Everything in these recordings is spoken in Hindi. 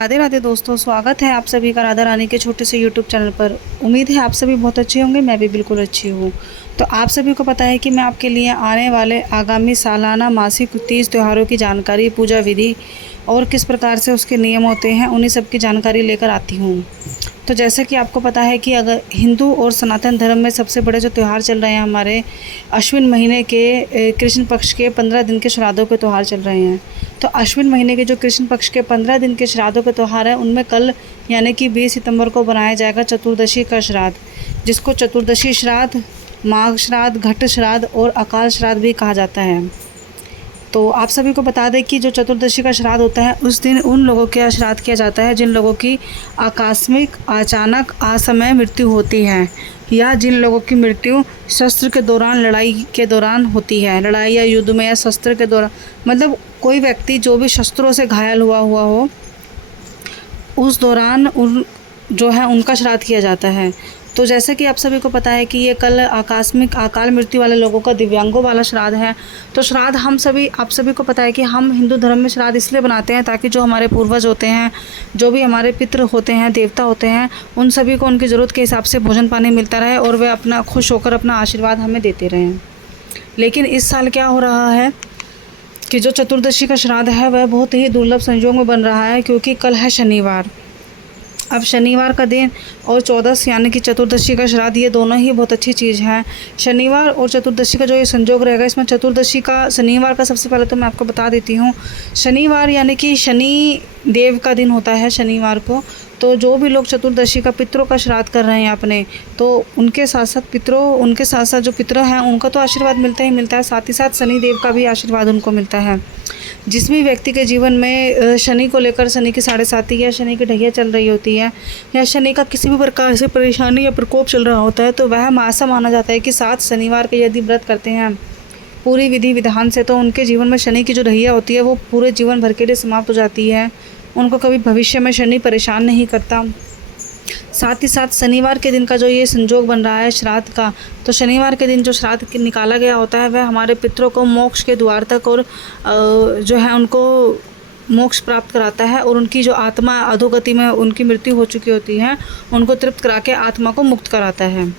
राधे राधे दोस्तों, स्वागत है आप सभी का राधा रानी के छोटे से यूट्यूब चैनल पर। उम्मीद है आप सभी बहुत अच्छे होंगे। मैं भी बिल्कुल अच्छी हूँ। तो आप सभी को पता है कि मैं आपके लिए आने वाले आगामी सालाना मासिक तीज त्योहारों की जानकारी, पूजा विधि और किस प्रकार से उसके नियम होते हैं, उन्हीं सब की जानकारी लेकर आती हूँ। तो जैसे कि आपको पता है कि अगर हिंदू और सनातन धर्म में सबसे बड़े जो त्यौहार चल रहे हैं हमारे अश्विन महीने के कृष्ण पक्ष के 15 दिन के श्राद्धों के त्यौहार चल रहे हैं। तो अश्विन महीने के जो कृष्ण पक्ष के 15 दिन के श्राद्धों के त्यौहार है, उनमें कल यानी कि 20 सितंबर को बनाया जाएगा चतुर्दशी का श्राद्ध, जिसको चतुर्दशी श्राद्ध, माघ श्राद्ध, घट श्राद्ध और अकाल श्राद्ध भी कहा जाता है। तो आप सभी को बता दें कि जो चतुर्दशी का श्राद्ध होता है, उस दिन उन लोगों के यहाँ श्राद्ध किया जाता है जिन लोगों की आकस्मिक, अचानक, असमय मृत्यु होती है, या जिन लोगों की मृत्यु शस्त्र के दौरान, लड़ाई के दौरान होती है, लड़ाई या युद्ध में या शस्त्र के दौरान, मतलब कोई व्यक्ति जो भी शस्त्रों से घायल हुआ हो उस दौरान उन जो है उनका श्राद्ध किया जाता है। तो जैसे कि आप सभी को पता है कि ये कल आकस्मिक अकाल मृत्यु वाले लोगों का, दिव्यांगों वाला श्राद्ध है। तो श्राद्ध आप सभी को पता है कि हम हिंदू धर्म में श्राद्ध इसलिए बनाते हैं ताकि जो हमारे पूर्वज होते हैं, जो भी हमारे पितृ होते हैं, देवता होते हैं, उन सभी को उनकी ज़रूरत के हिसाब से भोजन पानी मिलता रहे और वे अपना खुश होकर अपना आशीर्वाद हमें देते रहें। लेकिन इस साल क्या हो रहा है कि जो चतुर्दशी का श्राद्ध है वह बहुत ही दुर्लभ संयोग में बन रहा है, क्योंकि कल है शनिवार। अब शनिवार का दिन और 14 यानी कि चतुर्दशी का श्राद्ध, ये दोनों ही बहुत अच्छी चीज़ है। शनिवार और चतुर्दशी का जो ये संयोग रहेगा, इसमें चतुर्दशी का, शनिवार का सबसे पहले तो मैं आपको बता देती हूँ, शनिवार यानी कि शनि देव का दिन होता है शनिवार को। तो जो भी लोग चतुर्दशी का पितरों का श्राद्ध कर रहे हैं अपने, तो उनके साथ साथ जो पितर हैं उनका तो आशीर्वाद मिलता ही मिलता है, साथ ही साथ शनि देव का भी आशीर्वाद उनको मिलता है। जिस भी व्यक्ति के जीवन में शनि को लेकर, शनि की 7.5 या शनि की ढैया चल रही होती है, या शनि का किसी भी प्रकार से परेशानी या प्रकोप चल रहा होता है, तो वह ऐसा माना जाता है कि 7 शनिवार के यदि व्रत करते हैं पूरी विधि विधान से, तो उनके जीवन में शनि की जो ढैया होती है वो पूरे जीवन भर के लिए समाप्त हो जाती है। उनको कभी भविष्य में शनि परेशान नहीं करता। साथ ही साथ शनिवार के दिन का जो ये संयोग बन रहा है श्राद्ध का, तो शनिवार के दिन जो श्राद्ध निकाला गया होता है वह हमारे पितरों को मोक्ष के द्वार तक और जो है उनको मोक्ष प्राप्त कराता है, और उनकी जो आत्मा अधोगति में उनकी मृत्यु हो चुकी होती है उनको तृप्त करा के आत्मा को मुक्त कराता है।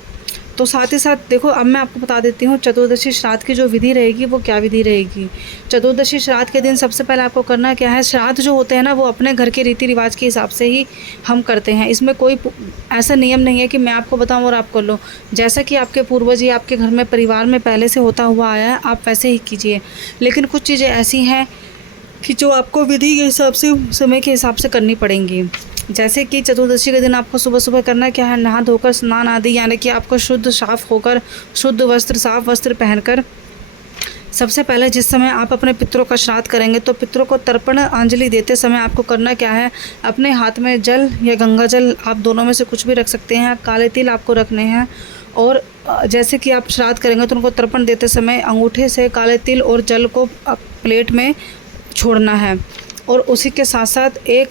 तो साथ ही साथ देखो, अब मैं आपको बता देती हूँ चतुर्दशी श्राद्ध की जो विधि रहेगी वो क्या विधि रहेगी। चतुर्दशी श्राद्ध के दिन सबसे पहले आपको करना क्या है, श्राद्ध जो होते हैं ना वो अपने घर के रीति रिवाज के हिसाब से ही हम करते हैं। इसमें कोई ऐसा नियम नहीं है कि मैं आपको बताऊँ और आप कर लो। जैसा कि आपके पूर्वज या आपके घर में परिवार में पहले से होता हुआ आया है, आप वैसे ही कीजिए। लेकिन कुछ चीज़ें ऐसी हैं कि जो आपको विधि के हिसाब से, समय के हिसाब से करनी पड़ेंगी। जैसे कि चतुर्दशी के दिन आपको सुबह सुबह करना क्या है, नहा धोकर स्नान आदि, यानी कि आपको शुद्ध साफ होकर, शुद्ध वस्त्र, साफ वस्त्र पहनकर, सबसे पहले जिस समय आप अपने पितरों का श्राद्ध करेंगे तो पितरों को तर्पण अंजलि देते समय आपको करना क्या है, अपने हाथ में जल या गंगा जल, आप दोनों में से कुछ भी रख सकते हैं, काले तिल आपको रखने हैं। और जैसे कि आप श्राद्ध करेंगे तो उनको तर्पण देते समय अंगूठे से काले तिल और जल को प्लेट में छोड़ना है। और उसी के साथ साथ एक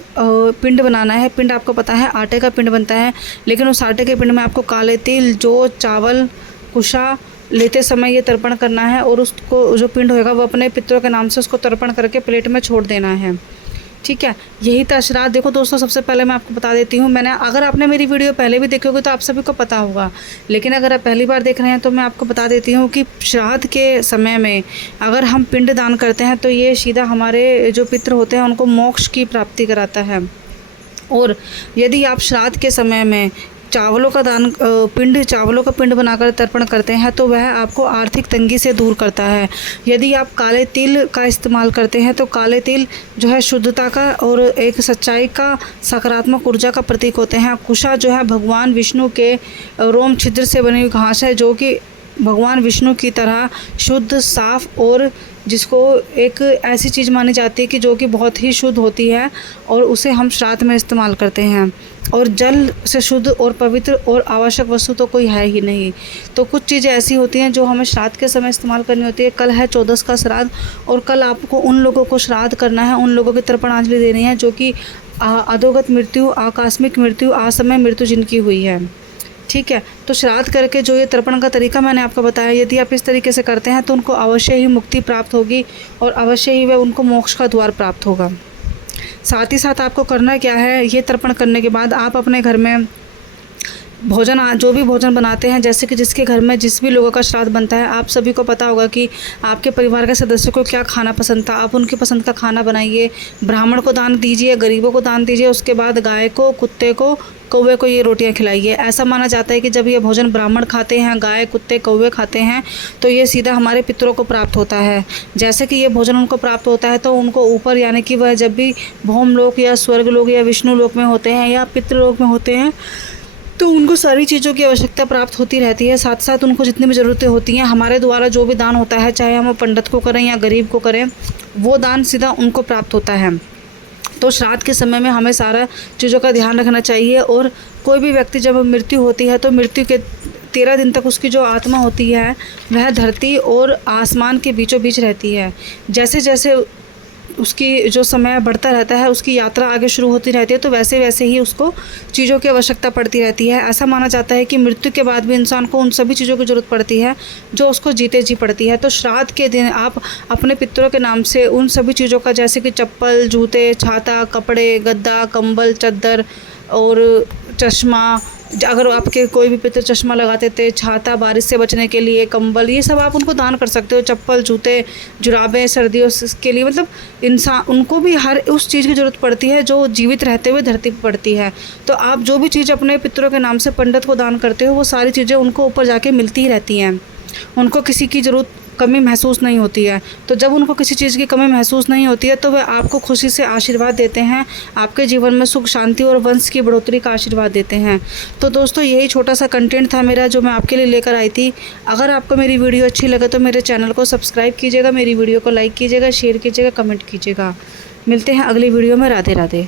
पिंड बनाना है। पिंड आपको पता है आटे का पिंड बनता है, लेकिन उस आटे के पिंड में आपको काले तिल, जौ, चावल, कुशा लेते समय ये तर्पण करना है, और उसको जो पिंड होएगा वो अपने पितरों के नाम से उसको तर्पण करके प्लेट में छोड़ देना है। ठीक है, यही था श्राद्ध। देखो दोस्तों, सबसे पहले मैं आपको बता देती हूँ, अगर आपने मेरी वीडियो पहले भी देखी होगी तो आप सभी को पता होगा, लेकिन अगर आप पहली बार देख रहे हैं तो मैं आपको बता देती हूँ कि श्राद्ध के समय में अगर हम पिंड दान करते हैं तो ये सीधा हमारे जो पितृ होते हैं उनको मोक्ष की प्राप्ति कराता है। और यदि आप श्राद्ध के समय में चावलों का पिंड बनाकर तर्पण करते हैं तो वह आपको आर्थिक तंगी से दूर करता है। यदि आप काले तिल का इस्तेमाल करते हैं तो काले तिल जो है शुद्धता का और एक सच्चाई का, सकारात्मक ऊर्जा का प्रतीक होते हैं। कुशा जो है भगवान विष्णु के रोम छिद्र से बनी हुई घास है, जो कि भगवान विष्णु की तरह शुद्ध, साफ और जिसको एक ऐसी चीज़ मानी जाती है कि जो कि बहुत ही शुद्ध होती है, और उसे हम श्राद्ध में इस्तेमाल करते हैं। और जल से शुद्ध और पवित्र और आवश्यक वस्तु तो कोई है ही नहीं। तो कुछ चीज़ें ऐसी होती हैं जो हमें श्राद्ध के समय इस्तेमाल करनी होती है। कल है 14 का श्राद्ध, और कल आपको उन लोगों को श्राद्ध करना है, उन लोगों की तर्पणांजलि देनी है जो कि अधोगत मृत्यु, आकस्मिक मृत्यु, असमय मृत्यु जिनकी हुई है। ठीक है, तो श्राद्ध करके जो ये तर्पण का तरीका मैंने आपको बताया, यदि आप इस तरीके से करते हैं तो उनको अवश्य ही मुक्ति प्राप्त होगी और अवश्य ही वह उनको मोक्ष का द्वार प्राप्त होगा। साथ ही साथ आपको करना क्या है, ये तर्पण करने के बाद आप अपने घर में भोजन जो भी भोजन बनाते हैं, जैसे कि जिसके घर में जिस भी लोगों का श्राद्ध बनता है, आप सभी को पता होगा कि आपके परिवार के सदस्यों को क्या खाना पसंद था, आप उनकी पसंद का खाना बनाइए, ब्राह्मण को दान दीजिए, गरीबों को दान दीजिए, उसके बाद गाय को, कुत्ते को, कौवे को ये रोटियां खिलाइए। ऐसा माना जाता है कि जब ये भोजन ब्राह्मण खाते हैं, गाय, कुत्ते, कौवे खाते हैं, तो ये सीधा हमारे पितरों को प्राप्त होता है। जैसे कि ये भोजन उनको प्राप्त होता है तो उनको ऊपर, यानी कि वह जब भी भौमलोक या स्वर्गलोक या विष्णु लोक में होते हैं या पितृलोक में होते हैं, तो उनको सारी चीज़ों की आवश्यकता प्राप्त होती रहती है। साथ साथ उनको जितनी भी ज़रूरतें होती हैं, हमारे द्वारा जो भी दान होता है, चाहे हम पंडित को करें या गरीब को करें, वो दान सीधा उनको प्राप्त होता है। तो श्राद्ध के समय में हमें सारा चीज़ों का ध्यान रखना चाहिए। और कोई भी व्यक्ति जब मृत्यु होती है तो मृत्यु के 13 दिन तक उसकी जो आत्मा होती है वह धरती और आसमान के बीचों बीच रहती है। जैसे जैसे उसकी जो समय बढ़ता रहता है, उसकी यात्रा आगे शुरू होती रहती है, तो वैसे वैसे ही उसको चीज़ों की आवश्यकता पड़ती रहती है। ऐसा माना जाता है कि मृत्यु के बाद भी इंसान को उन सभी चीज़ों की ज़रूरत पड़ती है जो उसको जीते जी पड़ती है। तो श्राद्ध के दिन आप अपने पितरों के नाम से उन सभी चीज़ों का, जैसे कि चप्पल, जूते, छाता, कपड़े, गद्दा, कंबल, चद्दर और चश्मा, अगर आपके कोई भी पितर चश्मा लगाते थे, छाता बारिश से बचने के लिए, कंबल, ये सब आप उनको दान कर सकते हो। चप्पल, जूते, जुराबें सर्दियों के लिए, मतलब इंसान, उनको भी हर उस चीज़ की ज़रूरत पड़ती है जो जीवित रहते हुए धरती पर पड़ती है। तो आप जो भी चीज़ अपने पितरों के नाम से पंडित को दान करते हो, वो सारी चीज़ें उनको ऊपर जाके मिलती ही रहती हैं, उनको किसी की ज़रूरत कमी महसूस नहीं होती है। तो जब उनको किसी चीज़ की कमी महसूस नहीं होती है तो वह आपको खुशी से आशीर्वाद देते हैं, आपके जीवन में सुख, शांति और वंश की बढ़ोतरी का आशीर्वाद देते हैं। तो दोस्तों, यही छोटा सा कंटेंट था मेरा जो मैं आपके लिए लेकर आई थी। अगर आपको मेरी वीडियो अच्छी लगे तो मेरे चैनल को सब्सक्राइब कीजिएगा, मेरी वीडियो को लाइक कीजिएगा, शेयर कीजिएगा, कमेंट कीजिएगा। मिलते हैं अगली वीडियो में। राधे राधे।